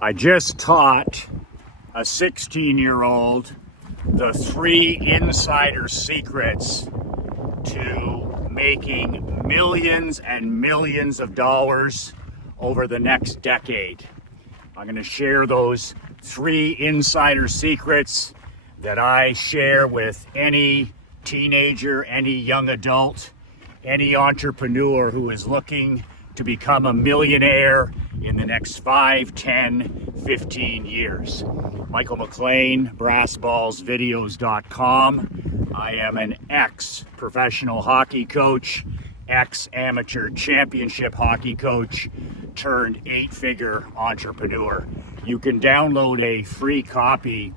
I just taught a 16-year-old the 3 insider secrets to making millions and millions of dollars over the next decade. I'm going to share those 3 insider secrets that I share with any teenager, any young adult, any entrepreneur who is looking to become a millionaire in the next 5, 10, 15 years. Michael McLean, brassballsvideos.com. I am an ex-professional hockey coach, ex-amateur championship hockey coach, turned 8-figure entrepreneur. You can download a free copy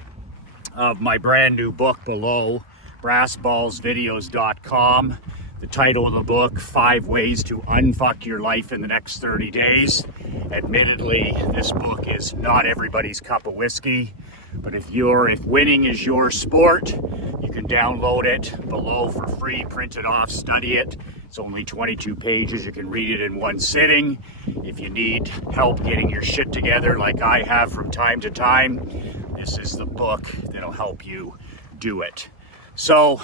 of my brand new book below, brassballsvideos.com. The title of the book, 5 Ways to Unfuck Your Life in the Next 30 Days. Admittedly, this book is not everybody's cup of whiskey, but if winning is your sport, you can download it below for free, print it off, study it. It's only 22 pages. You can read it in one sitting. If you need help getting your shit together like I have from time to time, this is the book that'll help you do it. So,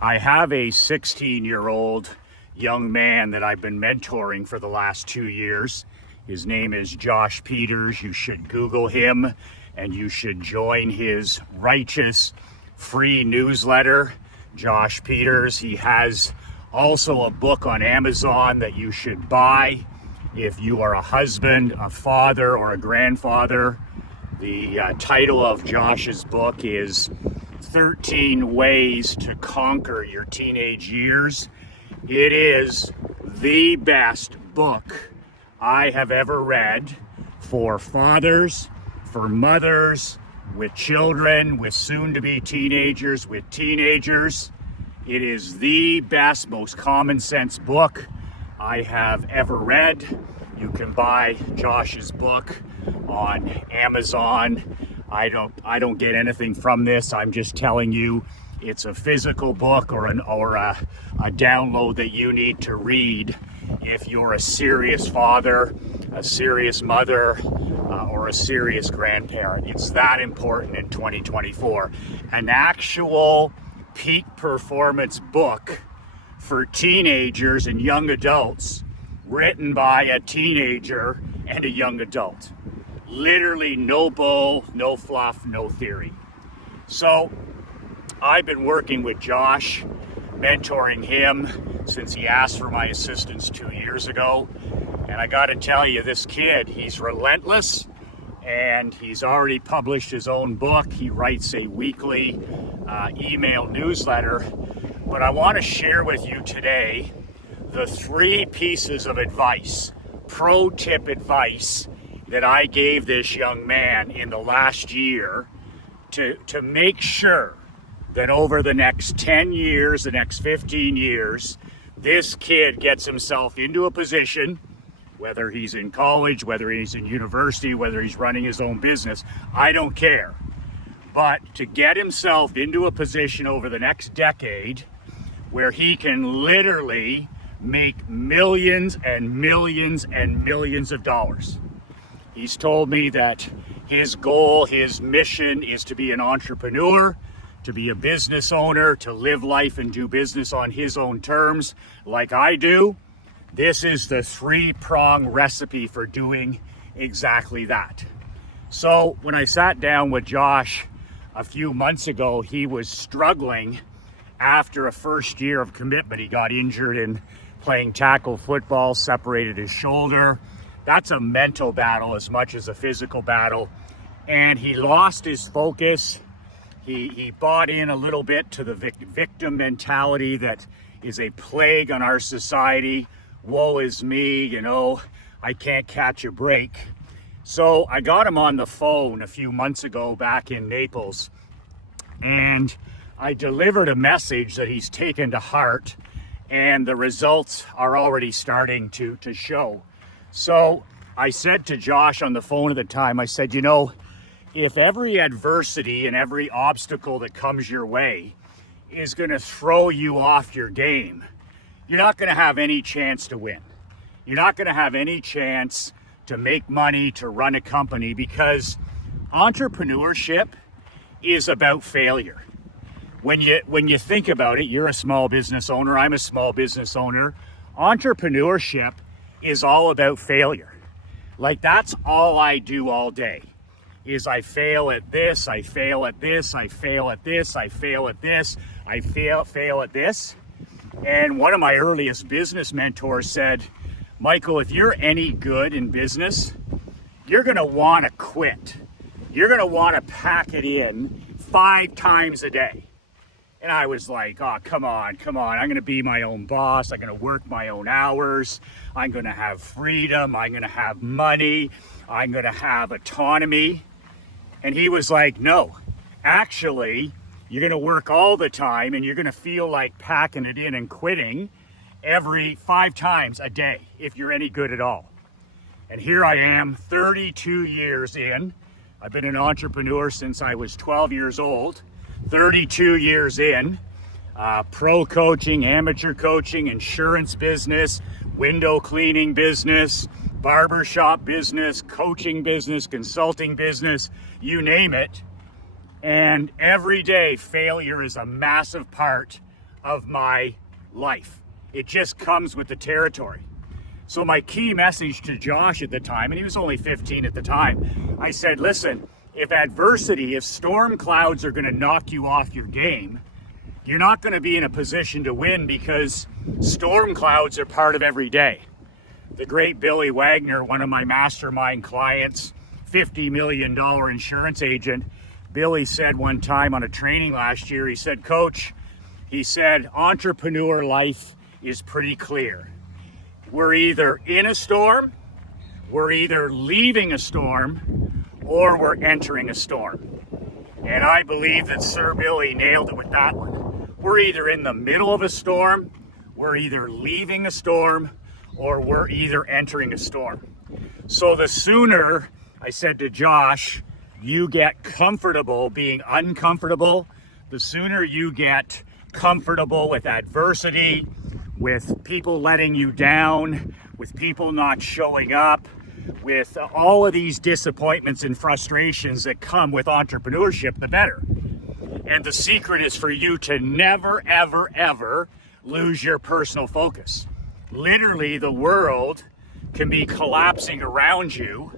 I have a 16-year-old young man that I've been mentoring for the last 2 years. His name is Josh Peters. You should Google him and you should join his righteous free newsletter, Josh Peters. He has also a book on Amazon that you should buy if you are a husband, a father, or a grandfather. The title of Josh's book is 13 Ways to Conquer Your Teenage Years. It is the best book I have ever read for fathers, for mothers, with children, with soon-to-be teenagers, with teenagers. It is the best, most common sense book I have ever read. You can buy Josh's book on Amazon. I don't get anything from this. I'm just telling you it's a physical book or a download that you need to read if you're a serious father, a serious mother, or a serious grandparent. It's that important in 2024. An actual peak performance book for teenagers and young adults, written by a teenager and a young adult. Literally no bull, no fluff, no theory. So I've been working with Josh, mentoring him since he asked for my assistance 2 years ago. And I got to tell you, this kid, he's relentless, and he's already published his own book. He writes a weekly email newsletter. But I want to share with you today the 3 pieces of advice, pro tip advice, that I gave this young man in the last year to make sure that over the next 10 years, the next 15 years, this kid gets himself into a position, whether he's in college, whether he's in university, whether he's running his own business, I don't care. But to get himself into a position over the next decade where he can literally make millions and millions and millions of dollars. He's told me that his goal, his mission is to be an entrepreneur, to be a business owner, to live life and do business on his own terms like I do. This is the 3-prong recipe for doing exactly that. So when I sat down with Josh a few months ago, he was struggling after a first year of commitment. He got injured in playing tackle football, separated his shoulder. That's a mental battle as much as a physical battle. And he lost his focus. He bought in a little bit to the victim mentality that is a plague on our society. Woe is me, I can't catch a break. So I got him on the phone a few months ago back in Naples, and I delivered a message that he's taken to heart, and the results are already starting to show. So I said to Josh on the phone at the time, I said, if every adversity and every obstacle that comes your way is going to throw you off your game, you're not going to have any chance to win. You're not going to have any chance to make money, to run a company, because entrepreneurship is about failure. When you think about it, you're a small business owner, I'm a small business owner. Entrepreneurship is all about failure. Like, that's all I do all day, is I fail at this, I fail at this, I fail at this, I fail at this, I fail at this. And one of my earliest business mentors said, Michael, if you're any good in business, you're gonna wanna quit. You're gonna wanna pack it in 5 times a day. And I was like, oh, come on. I'm gonna be my own boss. I'm gonna work my own hours. I'm gonna have freedom. I'm gonna have money. I'm gonna have autonomy. And he was like, no, actually, you're gonna work all the time and you're gonna feel like packing it in and quitting every 5 times a day if you're any good at all. And here I am, 32 years in. I've been an entrepreneur since I was 12 years old. 32 years in, pro coaching, amateur coaching, insurance business, window cleaning business, barbershop business, coaching business, consulting business, you name it. And every day, failure is a massive part of my life. It just comes with the territory. So my key message to Josh at the time, and he was only 15 at the time, I said, listen, if adversity, if storm clouds are going to knock you off your game, you're not going to be in a position to win, because storm clouds are part of every day. The great Billy Wagner, one of my mastermind clients, $50 million insurance agent, Billy said one time on a training last year, he said, Coach, he said, entrepreneur life is pretty clear. We're either in a storm, we're either leaving a storm, or we're entering a storm. And I believe that Sir Billy nailed it with that one. We're either in the middle of a storm, we're either leaving a storm, or we're either entering a storm. So the sooner, I said to Josh, you get comfortable being uncomfortable, the sooner you get comfortable with adversity, with people letting you down, with people not showing up, with all of these disappointments and frustrations that come with entrepreneurship, the better. And the secret is for you to never, ever, ever lose your personal focus. Literally, the world can be collapsing around you.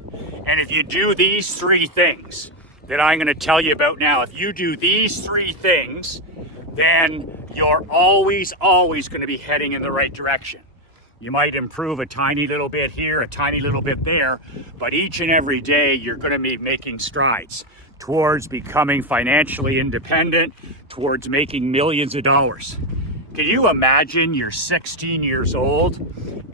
And if you do these 3 things that I'm going to tell you about now, if you do these 3 things, then you're always going to be heading in the right direction. You might improve a tiny little bit here, a tiny little bit there, but each and every day you're going to be making strides towards becoming financially independent, towards making millions of dollars. Can you imagine you're 16 years old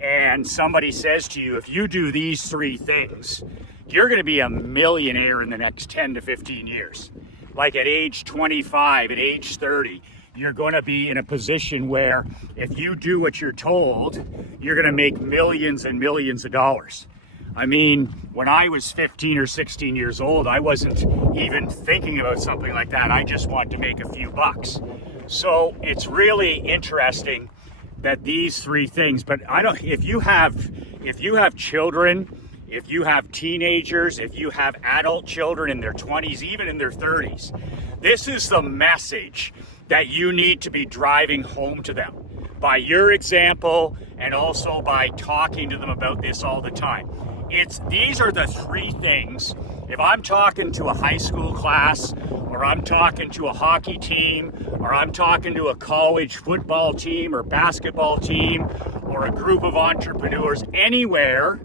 and somebody says to you, if you do these 3 things, you're going to be a millionaire in the next 10 to 15 years. Like at age 25, at age 30, you're going to be in a position where if you do what you're told, you're going to make millions and millions of dollars. I mean, when I was 15 or 16 years old, I wasn't even thinking about something like that. I just wanted to make a few bucks. So it's really interesting that these 3 things, but if you have children, if you have teenagers, if you have adult children in their 20s, even in their 30s, this is the message that you need to be driving home to them by your example and also by talking to them about this all the time. These are the 3 things. If I'm talking to a high school class, or I'm talking to a hockey team, or I'm talking to a college football team or basketball team, or a group of entrepreneurs anywhere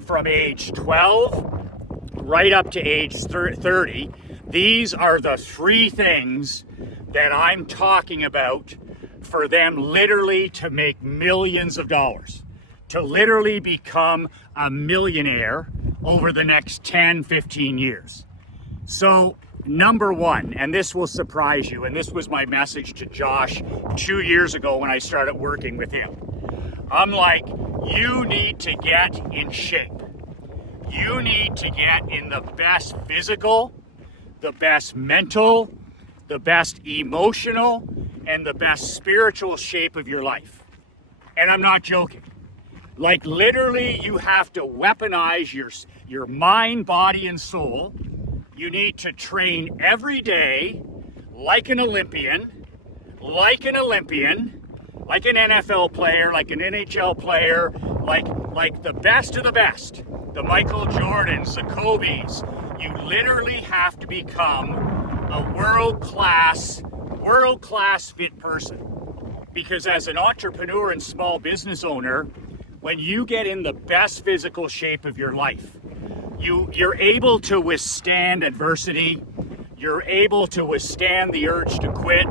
from age 12 right up to age 30, these are the 3 things that I'm talking about for them literally to make millions of dollars, to literally become a millionaire over the next 10, 15 years. So number 1, and this will surprise you, and this was my message to Josh 2 years ago when I started working with him. I'm like, you need to get in shape. You need to get in the best physical, the best mental, the best emotional, and the best spiritual shape of your life. And I'm not joking. Like literally you have to weaponize your mind, body, and soul. You need to train every day like an Olympian, like an NFL player, like an NHL player, like the best of the best, the Michael Jordans, the Kobes. You literally have to become a world-class fit person. Because as an entrepreneur and small business owner, when you get in the best physical shape of your life, you're able to withstand adversity. You're able to withstand the urge to quit.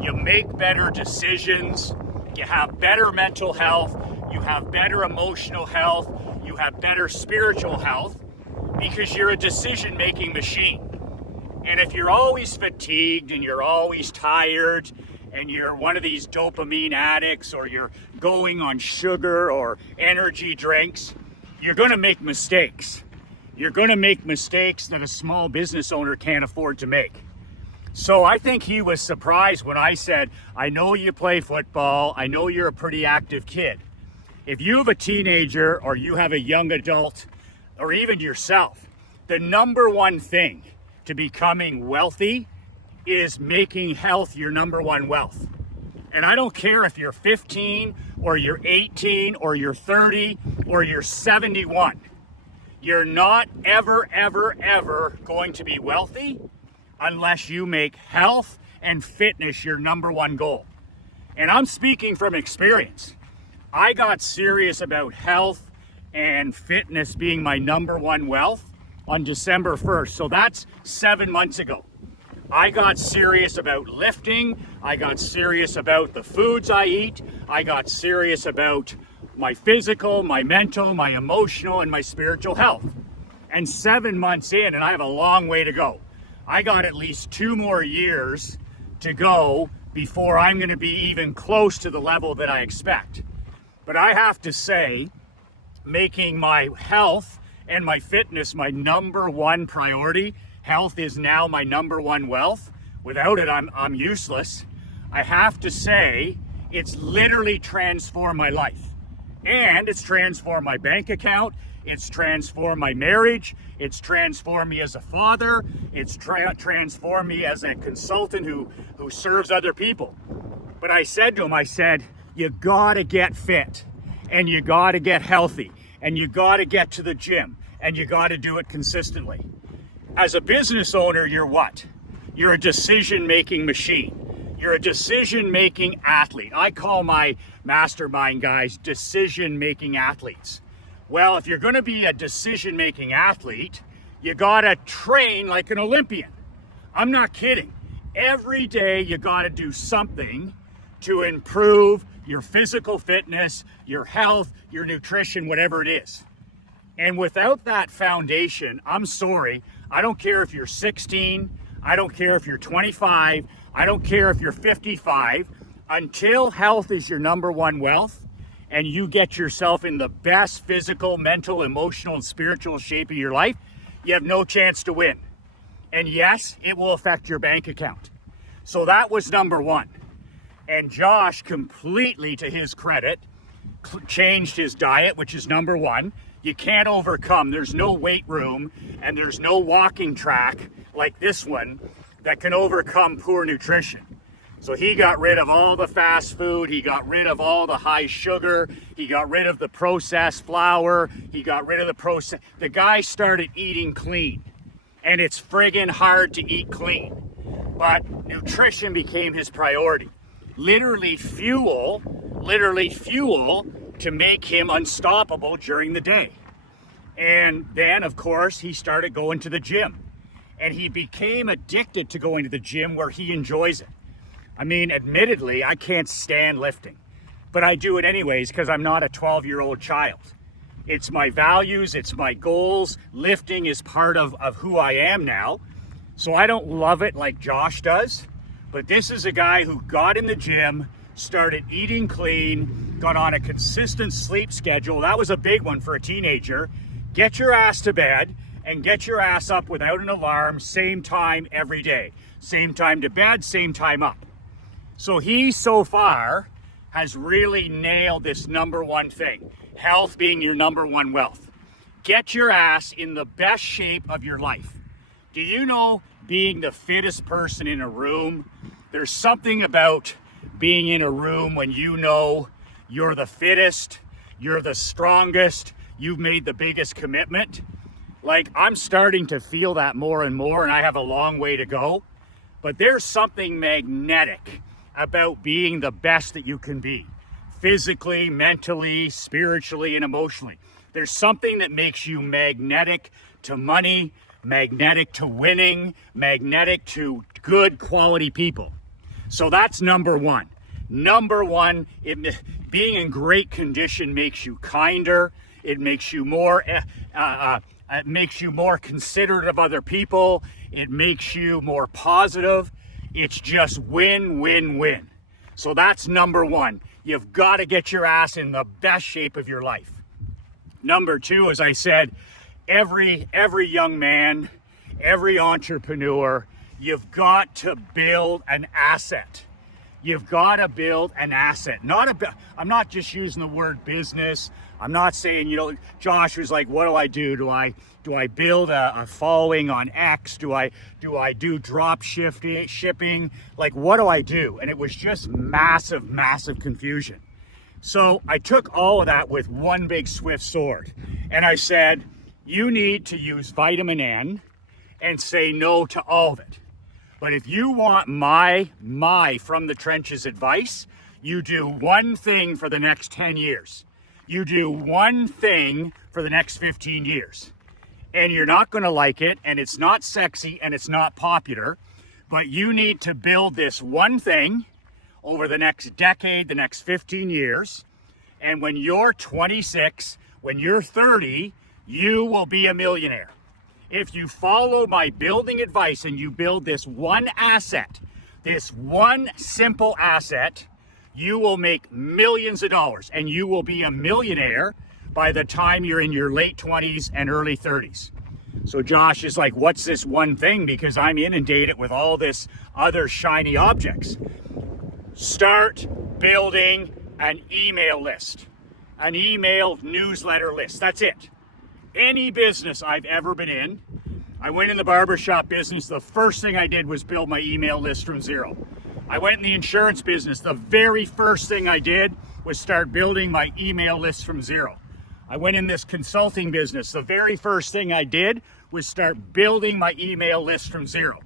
You make better decisions. You have better mental health. You have better emotional health. You have better spiritual health because you're a decision-making machine. And if you're always fatigued and you're always tired and you're one of these dopamine addicts or you're going on sugar or energy drinks, you're going to make mistakes. You're going to make mistakes that a small business owner can't afford to make. So I think he was surprised when I said, I know you play football. I know you're a pretty active kid. If you have a teenager or you have a young adult or even yourself, the number one thing to becoming wealthy is making health your number one wealth. And I don't care if you're 15 or you're 18 or you're 30 or you're 71. You're not ever going to be wealthy unless you make health and fitness your number one goal. And I'm speaking from experience. I got serious about health and fitness being my number one wealth on December 1st. So that's 7 months ago. I got serious about lifting. I got serious about the foods I eat. I got serious about my physical, my mental, my emotional, and my spiritual health. And 7 months in, and I have a long way to go. I got at least 2 more years to go before I'm going to be even close to the level that I expect. But I have to say, making my health and my fitness my number one priority, health is now my number one wealth. Without it, I'm useless. I have to say, it's literally transformed my life. And it's transformed my bank account. It's transformed my marriage. It's transformed me as a father. It's transformed me as a consultant who serves other people. But I said to him, you gotta get fit and you gotta get healthy and you gotta get to the gym and you gotta do it consistently. As a business owner, you're what? You're a decision-making machine. You're a decision-making athlete. I call my mastermind guys decision-making athletes. Well, if you're going to be a decision-making athlete, you got to train like an Olympian. I'm not kidding. Every day you got to do something to improve your physical fitness, your health, your nutrition, whatever it is. And without that foundation, I'm sorry, I don't care if you're 16, I don't care if you're 25, I don't care if you're 55, until health is your number one wealth and you get yourself in the best physical, mental, emotional, and spiritual shape of your life, you have no chance to win. And yes, it will affect your bank account. So that was number one. And Josh, completely to his credit, changed his diet, which is number one. You can't overcome, there's no weight room and there's no walking track like this one that can overcome poor nutrition. So he got rid of all the fast food, he got rid of all the high sugar, he got rid of the processed flour, he got rid of the guy started eating clean. And it's friggin' hard to eat clean. But nutrition became his priority. Literally fuel to make him unstoppable during the day. And then, of course, he started going to the gym. And he became addicted to going to the gym where he enjoys it. I mean, admittedly, I can't stand lifting. But I do it anyways because I'm not a 12-year-old child. It's my values, it's my goals. Lifting is part of who I am now. So I don't love it like Josh does. But this is a guy who got in the gym, started eating clean, got on a consistent sleep schedule. That was a big one for a teenager. Get your ass to bed and get your ass up without an alarm, same time every day. Same time to bed, same time up. So he, so far, has really nailed this number one thing. Health being your number one wealth. Get your ass in the best shape of your life. Do you know being the fittest person in a room? There's something about being in a room when you know you're the fittest, you're the strongest, you've made the biggest commitment. Like, I'm starting to feel that more and more, and I have a long way to go. But there's something magnetic about being the best that you can be. Physically, mentally, spiritually, and emotionally. There's something that makes you magnetic to money, magnetic to winning, magnetic to good quality people. So that's number one. Number one, being in great condition makes you kinder. It makes you more considerate of other people. It makes you more positive. It's just win, win, win. So that's number one. You've got to get your ass in the best shape of your life. Number two, as I said, every young man, every entrepreneur, you've got to build an asset. You've got to build an asset. I'm not just using the word business. I'm not saying, Josh was like, what do I do? Do I build a following on X? Do I do drop shipping? Like, what do I do? And it was just massive, massive confusion. So I took all of that with one big swift sword. And I said, you need to use vitamin N and say no to all of it. But if you want my from the trenches advice, you do one thing for the next 10 years. You do one thing for the next 15 years. And you're not going to like it, and it's not sexy, and it's not popular, but you need to build this one thing over the next decade, the next 15 years. And when you're 26, when you're 30, you will be a millionaire. If you follow my building advice and you build this one asset, this one simple asset, you will make millions of dollars, and you will be a millionaire by the time you're in your late 20s and early 30s. So Josh is like, what's this one thing? Because I'm inundated with all this other shiny objects. Start building an email list, an email newsletter list. That's it. Any business I've ever been in, I went in the barbershop business, the first thing I did was build my email list from zero. I went in the insurance business, the very first thing I did was start building my email list from zero. I went in this consulting business, the very first thing I did was start building my email list from zero.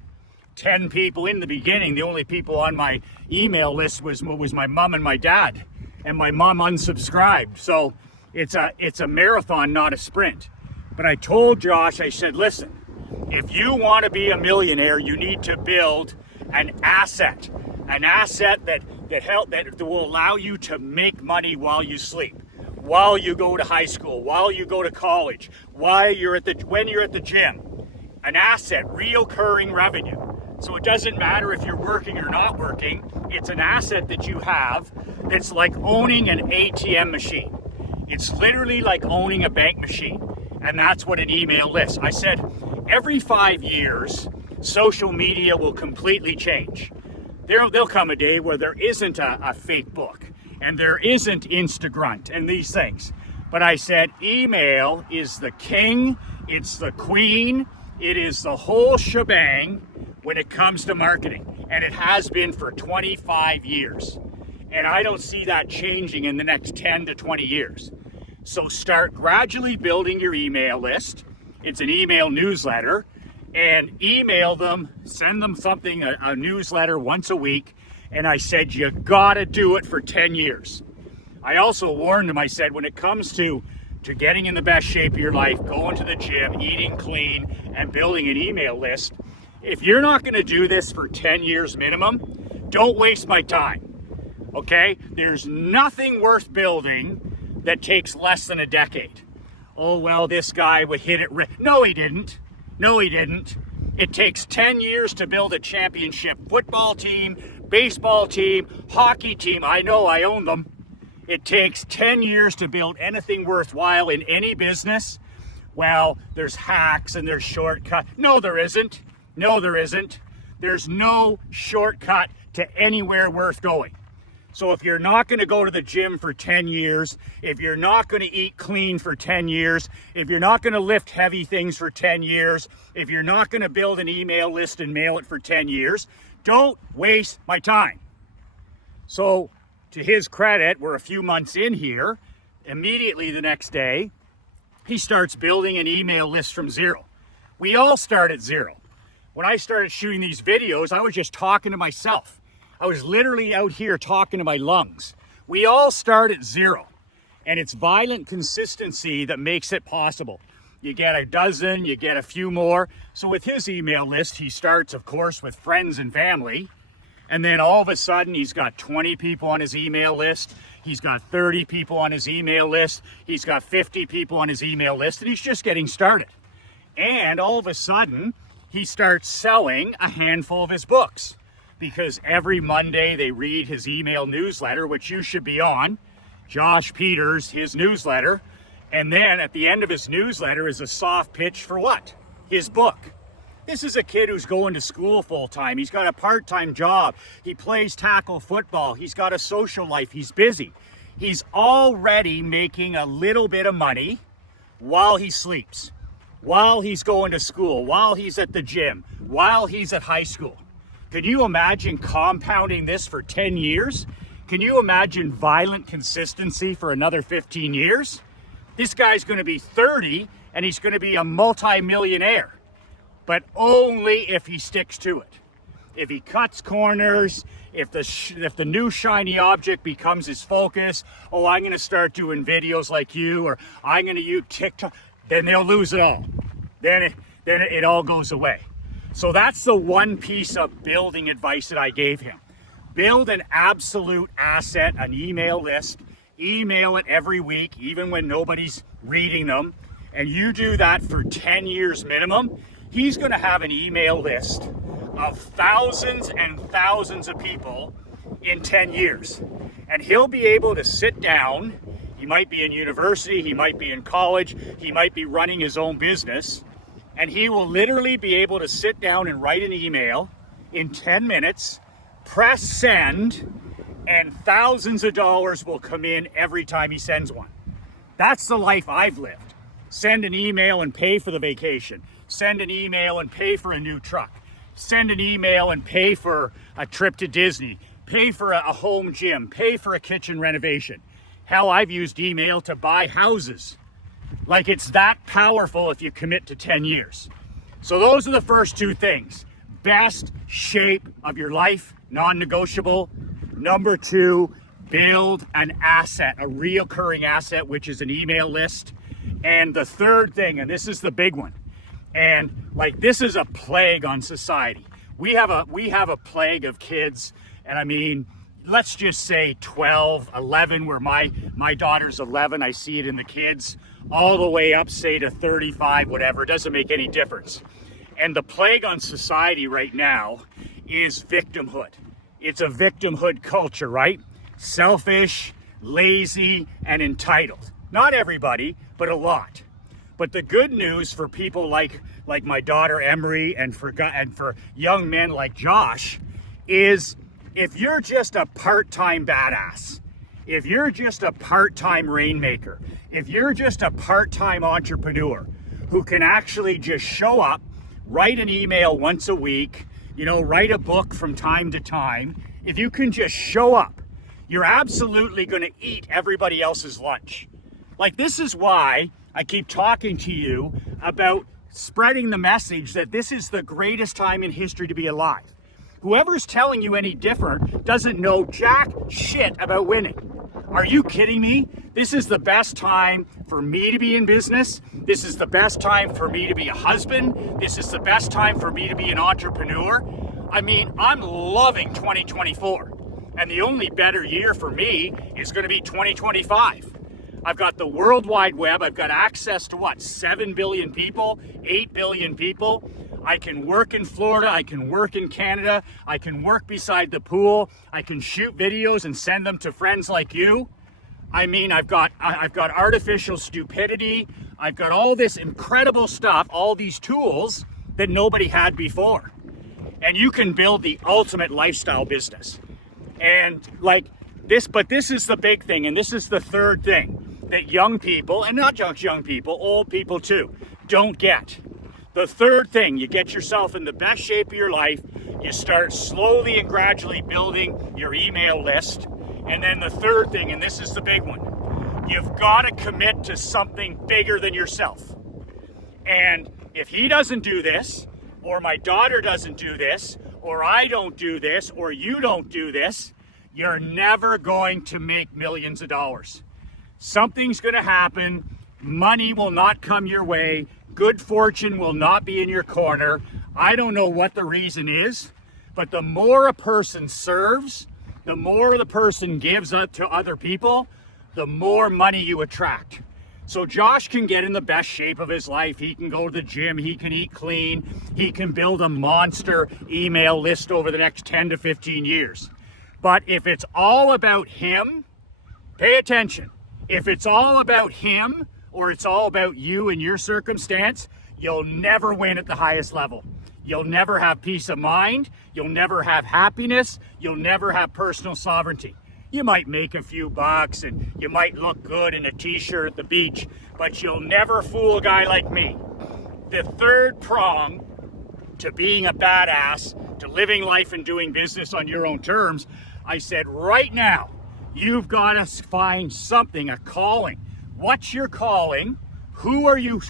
10 people in the beginning, the only people on my email list was my mom and my dad, and my mom unsubscribed. So it's a marathon, not a sprint. But I told Josh, I said, listen, if you want to be a millionaire, you need to build an asset that will allow you to make money while you sleep, while you go to high school, while you go to college, when you're at the gym. An asset, recurring revenue. So it doesn't matter if you're working or not working. It's an asset that you have that's like owning an ATM machine. It's literally like owning a bank machine. And that's what an email list. I said, every 5 years, social media will completely change. There'll come a day where there isn't a fake book, and there isn't Instagram and these things. But I said, email is the king, it's the queen, it is the whole shebang when it comes to marketing. And it has been for 25 years. And I don't see that changing in the next 10 to 20 years. So start gradually building your email list. It's an email newsletter, and email them, send them something, a newsletter once a week. And I said, you gotta do it for 10 years. I also warned them, I said, when it comes to getting in the best shape of your life, going to the gym, eating clean, and building an email list, if you're not gonna do this for 10 years minimum, don't waste my time, okay? There's nothing worth building that takes less than a decade. Oh, well, this guy would hit it. No, he didn't. No, he didn't. It takes 10 years to build a championship football team, baseball team, hockey team. I know, I own them. It takes 10 years to build anything worthwhile in any business. Well, there's hacks and there's shortcuts. No, there isn't. No, there isn't. There's no shortcut to anywhere worth going. So if you're not going to go to the gym for 10 years, if you're not going to eat clean for 10 years, if you're not going to lift heavy things for 10 years, if you're not going to build an email list and mail it for 10 years, don't waste my time. So to his credit, we're a few months in here. Immediately the next day, he starts building an email list from zero. We all start at zero. When I started shooting these videos, I was just talking to myself. I was literally out here talking to my lungs. We all start at zero, and it's violent consistency that makes it possible. You get a dozen, you get a few more. So with his email list, he starts, of course, with friends and family, and then all of a sudden, he's got 20 people on his email list. He's got 30 people on his email list. He's got 50 people on his email list, and he's just getting started. And all of a sudden, he starts selling a handful of his books, because every Monday they read his email newsletter, which you should be on, Josh Peters, his newsletter. And then at the end of his newsletter is a soft pitch for what? His book. This is a kid who's going to school full time. He's got a part-time job. He plays tackle football. He's got a social life. He's busy. He's already making a little bit of money while he sleeps, while he's going to school, while he's at the gym, while he's at high school. Can you imagine compounding this for 10 years? Can you imagine violent consistency for another 15 years? This guy's going to be 30 and he's going to be a multi-millionaire, but only if he sticks to it. If he cuts corners, if the new shiny object becomes his focus, oh, I'm going to start doing videos like you, or I'm going to use TikTok, then they'll lose it all. Then it all goes away. So that's the one piece of building advice that I gave him. Build an absolute asset, an email list. Email it every week, even when nobody's reading them. And you do that for 10 years minimum. He's going to have an email list of thousands and thousands of people in 10 years. And he'll be able to sit down. He might be in university, he might be in college, he might be running his own business. And he will literally be able to sit down and write an email in 10 minutes, press send, and thousands of dollars will come in every time he sends one. That's the life I've lived. Send an email and pay for the vacation. Send an email and pay for a new truck. Send an email and pay for a trip to Disney. Pay for a home gym. Pay for a kitchen renovation. Hell, I've used email to buy houses. Like, it's that powerful if you commit to 10 years. So those are the first two things. Best shape of your life, non-negotiable. Number two, build an asset, a reoccurring asset, which is an email list. And the third thing, and this is the big one, and like, this is a plague on society. We have a plague of kids, and I mean, let's just say 12, 11, where my daughter's 11, I see it in the kids, all the way up, say, to 35, whatever. It doesn't make any difference. And the plague on society right now is victimhood. It's a victimhood culture, right? Selfish, lazy, and entitled. Not everybody, but a lot. But the good news for people like my daughter Emery, and for young men like Josh, is if you're just a part-time badass, if you're just a part-time rainmaker, if you're just a part-time entrepreneur who can actually just show up, write an email once a week, write a book from time to time, if you can just show up, you're absolutely going to eat everybody else's lunch. Like, this is why I keep talking to you about spreading the message that this is the greatest time in history to be alive. Whoever's telling you any different doesn't know jack shit about winning. Are you kidding me? This is the best time for me to be in business. This is the best time for me to be a husband. This is the best time for me to be an entrepreneur. I mean, I'm loving 2024. And the only better year for me is going to be 2025. I've got the World Wide Web. I've got access to 7 billion people, 8 billion people. I can work in Florida. I can work in Canada. I can work beside the pool. I can shoot videos and send them to friends like you. I mean, I've got artificial stupidity. I've got all this incredible stuff, all these tools that nobody had before. And you can build the ultimate lifestyle business. And like, But this is the big thing, and this is the third thing that young people, and not just young people, old people too, don't get. The third thing, you get yourself in the best shape of your life, you start slowly and gradually building your email list, and then the third thing, and this is the big one, you've got to commit to something bigger than yourself. And if he doesn't do this, or my daughter doesn't do this, or I don't do this, or you don't do this, you're never going to make millions of dollars. Something's going to happen. Money will not come your way. Good fortune will not be in your corner. I don't know what the reason is, but the more a person serves, the more the person gives up to other people, the more money you attract. So Josh can get in the best shape of his life. He can go to the gym, he can eat clean, he can build a monster email list over the next 10 to 15 years. But if it's all about him, pay attention. If it's all about him, or it's all about you and your circumstance, you'll never win at the highest level. You'll never have peace of mind, you'll never have happiness, you'll never have personal sovereignty. You might make a few bucks and you might look good in a t-shirt at the beach, but you'll never fool a guy like me. The third prong to being a badass, to living life and doing business on your own terms, I said right now, you've got to find something, a calling. What's your calling? Who are you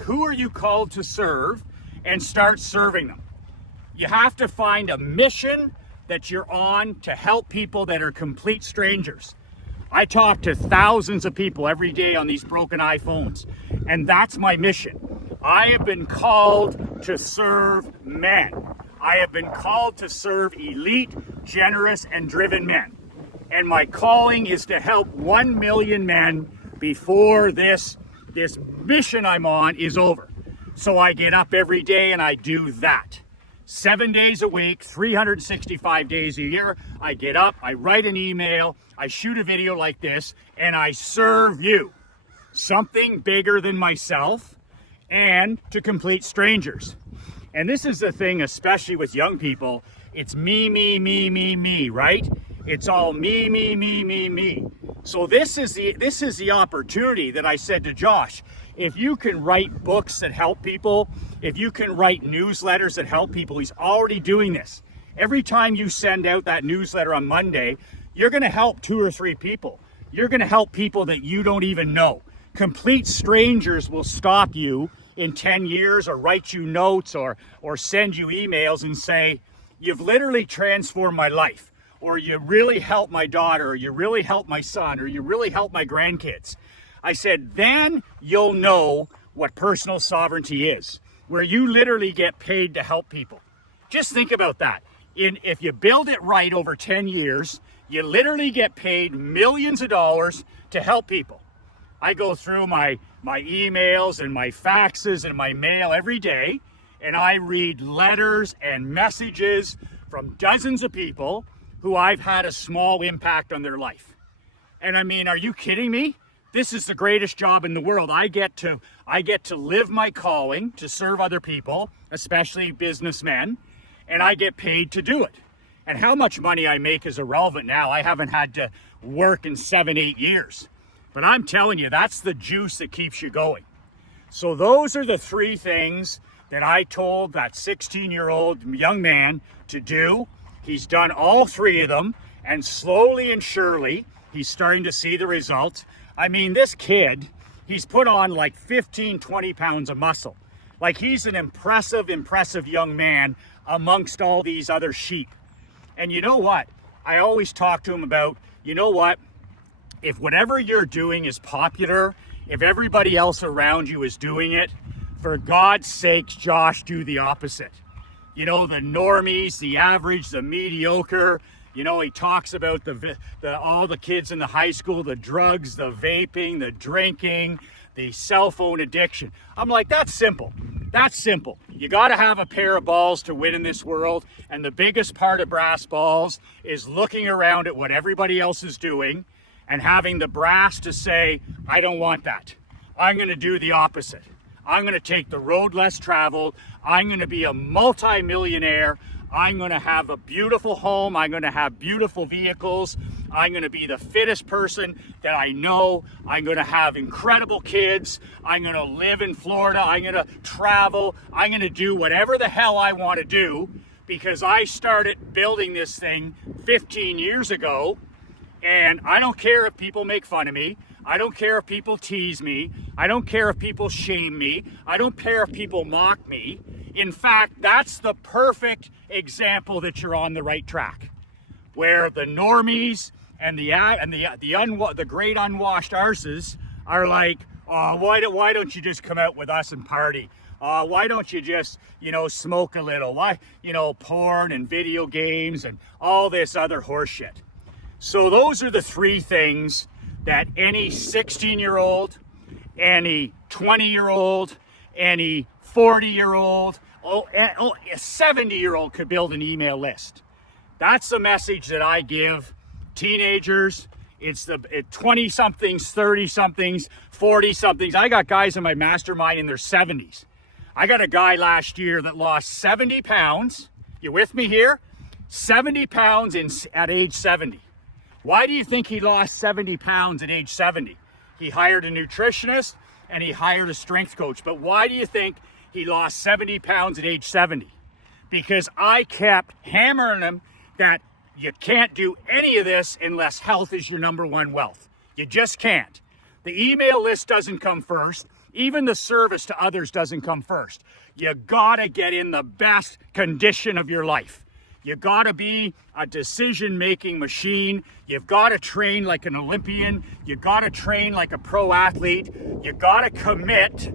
called to serve? And start serving them. You have to find a mission that you're on to help people that are complete strangers. I talk to thousands of people every day on these broken iPhones, and that's my mission. I have been called to serve men. I have been called to serve elite, generous, and driven men. And my calling is to help 1 million men before this mission I'm on is over. So I get up every day and I do that. 7 days a week, 365 days a year, I get up, I write an email, I shoot a video like this, and I serve you. Something bigger than myself and to complete strangers. And this is the thing, especially with young people, it's me, me, me, me, me, right? It's all me, me, me, me, me. So this is the opportunity that I said to Josh. If you can write books that help people, if you can write newsletters that help people, he's already doing this. Every time you send out that newsletter on Monday, you're going to help 2 or 3 people. You're going to help people that you don't even know. Complete strangers will stop you in 10 years or write you notes or send you emails and say, you've literally transformed my life, or you really helped my daughter, or you really helped my son, or you really helped my grandkids. I said, then you'll know what personal sovereignty is, where you literally get paid to help people. Just think about that. If you build it right over 10 years, you literally get paid millions of dollars to help people. I go through my emails and my faxes and my mail every day, and I read letters and messages from dozens of people who I've had a small impact on their life. And I mean, are you kidding me? This is the greatest job in the world. I get to live my calling to serve other people, especially businessmen, and I get paid to do it. And how much money I make is irrelevant now. I haven't had to work in 7, 8 years. But I'm telling you, that's the juice that keeps you going. So those are the 3 things that I told that 16-year-old young man to do. He's done all 3 of them, and slowly and surely, he's starting to see the results. I mean, this kid, he's put on like 15, 20 pounds of muscle. Like, he's an impressive young man amongst all these other sheep. And you know what? I always talk to him about, you know what? If whatever you're doing is popular, if everybody else around you is doing it, for God's sakes, Josh, do the opposite. You know, the normies, the average, the mediocre. You know, he talks about all the kids in the high school, the drugs, the vaping, the drinking, the cell phone addiction. I'm like, that's simple. That's simple. You got to have a pair of balls to win in this world. And the biggest part of brass balls is looking around at what everybody else is doing and having the brass to say, I don't want that. I'm going to do the opposite. I'm going to take the road less traveled. I'm going to be a multi-millionaire. I'm going to have a beautiful home. I'm going to have beautiful vehicles. I'm going to be the fittest person that I know. I'm going to have incredible kids. I'm going to live in Florida. I'm going to travel. I'm going to do whatever the hell I want to do, because I started building this thing 15 years ago, and I don't care if people make fun of me. I don't care if people tease me. I don't care if people shame me. I don't care if people mock me. In fact, that's the perfect example that you're on the right track, where the normies and the great unwashed arses are like, oh, why don't you just come out with us and party? Why don't you just, smoke a little? Why, porn and video games and all this other horseshit. So those are the three things that any 16-year-old, any 20-year-old, any 40-year-old, a 70-year-old could build an email list. That's the message that I give teenagers. It's the 20-somethings, 30-somethings, 40-somethings. I got guys in my mastermind in their 70s. I got a guy last year that lost 70 pounds. You with me here? 70 pounds at age 70. Why do you think he lost 70 pounds at age 70? He hired a nutritionist and he hired a strength coach. But why do you think he lost 70 pounds at age 70? Because I kept hammering him that you can't do any of this unless health is your number one wealth. You just can't. The email list doesn't come first. Even the service to others doesn't come first. You gotta get in the best condition of your life. You gotta be a decision-making machine. You've gotta train like an Olympian. You gotta train like a pro athlete. You gotta commit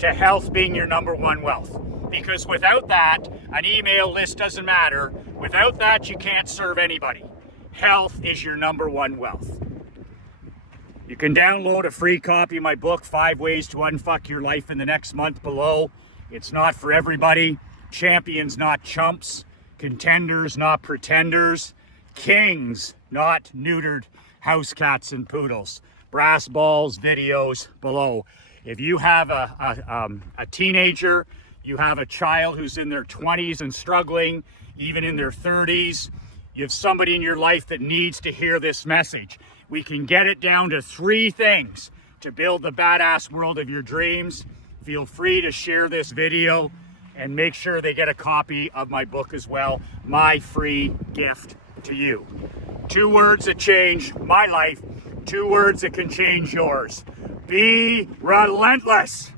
to health being your number one wealth. Because without that, an email list doesn't matter. Without that, you can't serve anybody. Health is your number one wealth. You can download a free copy of my book, 5 Ways to Unfuck Your Life, in the next month below. It's not for everybody. Champions, not chumps. Contenders, not pretenders. Kings, not neutered house cats and poodles. Brass balls videos below. If you have a teenager, you have a child who's in their 20s and struggling, even in their 30s, you have somebody in your life that needs to hear this message. We can get it down to 3 things to build the badass world of your dreams. Feel free to share this video and make sure they get a copy of my book as well, my free gift to you. 2 words that change my life, 2 words that can change yours. Be relentless.